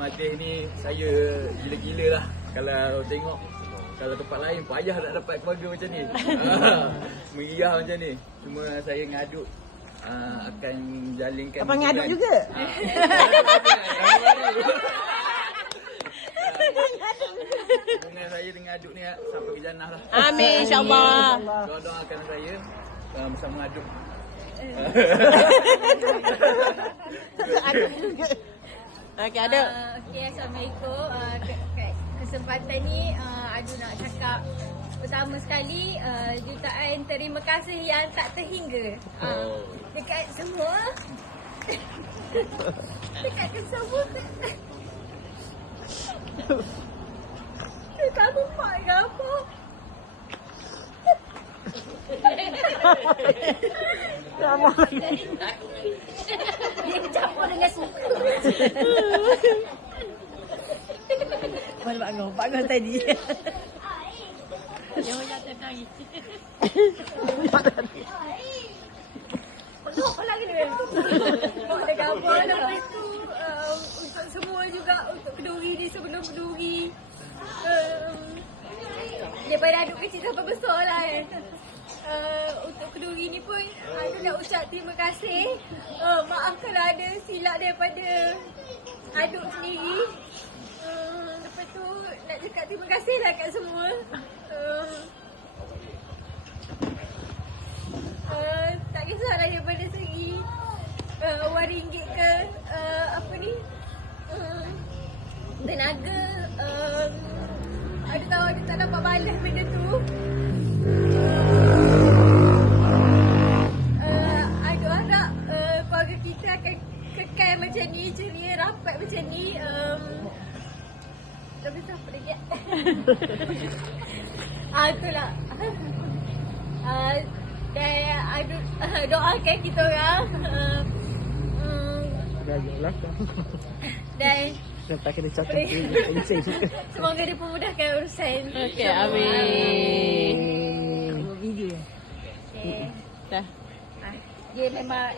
Madih ni saya gila-gila lah. Kalau tengok kalau tempat lain payah nak dapat keluarga macam ni. Meriah macam ni. Cuma saya ngaduk akan jalinkan. Abang ngaduk juga? Hubungan saya dengan aduk ni sampai ke jannah lah. Amin, insyaAllah. Doakan saya bersama aduk. Aduk juga. Okey, ada. Okey, Assalamualaikum. Kesempatan ni Adu nak cakap pertama sekali jutaan terima kasih yang tak terhingga dekat semua dekat semua kamu mak ke apa. Dia campur dengan suka. Mana Pak Ngah tadi. Dia orang jatuh nangis. Apa lagi ni? Mak dah gambar lepas tu untuk semua juga, untuk keduri ni sebelum keduri. Daripada aduk kecil sampai besar lah kan. Untuk keduri ni pun aku nak ucap terima kasih. Maaf kalau ada silap daripada aduk sendiri. Lepas tu nak cakap terima kasih lah kat semua. Tak kisahlah daripada segi wang ringgit ke apa ni, tenaga, ada tahu ada tak dapat balas benda tu. Ada harap keluarga kita akan kekal macam ni, ceria rapat macam ni. Tapi siapa lagi? Itulah. Dan doakan kita orang. Dan tak kena cakap. semoga dipermudahkan urusan. Okey, amin. Video. Dah. Dia memang